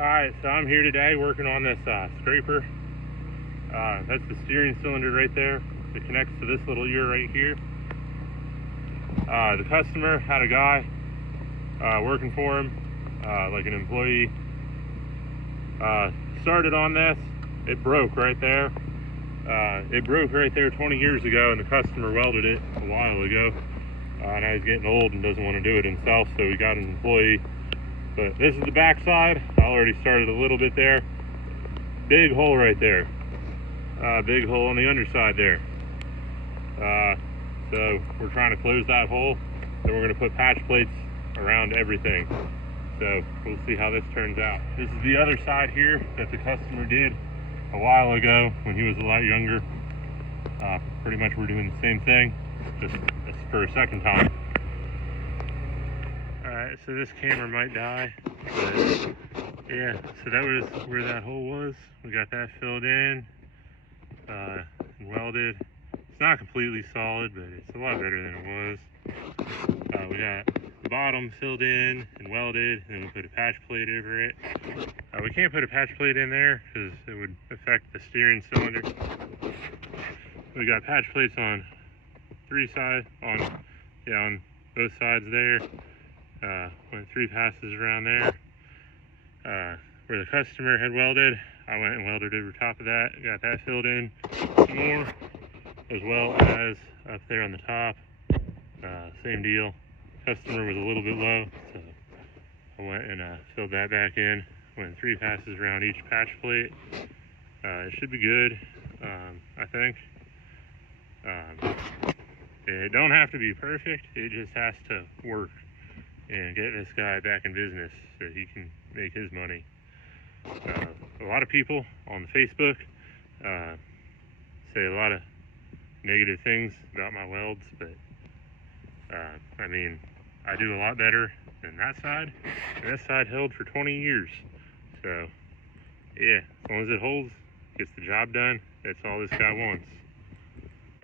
Alright, so I'm here today working on this scraper. That's the steering cylinder right there. It connects to this little ear right here. The customer had a guy working for him, like an employee. Started on this. It broke right there. It broke right there 20 years ago, and the customer welded it a while ago. Now he's getting old and doesn't want to do it himself, so we got an employee. But this is the back side. I already started a little bit there. Big hole right there. Big hole on the underside there. So we're trying to close that hole. Then we're going to put patch plates around everything. So we'll see how this turns out. This is the other side here that the customer did a while ago when he was a lot younger. Pretty much we're doing the same thing, just for a second time. Alright, so this camera might die, but yeah, so that was where that hole was. We got that filled in and welded. It's not completely solid, but it's a lot better than it was. We got the bottom filled in and welded, and then we put a patch plate over it. We can't put a patch plate in there because it would affect the steering cylinder. We got patch plates on on both sides there. Went 3 passes around there. Where the customer had welded, I went and welded over top of that. Got that filled in some more, as well as up there on the top. Same deal. Customer was a little bit low, so I went and filled that back in. Went 3 passes around each patch plate. It should be good, I think. It don't have to be perfect. It just has to work and get this guy back in business so he can make his money. A lot of people on Facebook say a lot of negative things about my welds, but I mean, I do a lot better than that side. And this side held for 20 years. So yeah, as long as it holds, gets the job done, that's all this guy wants.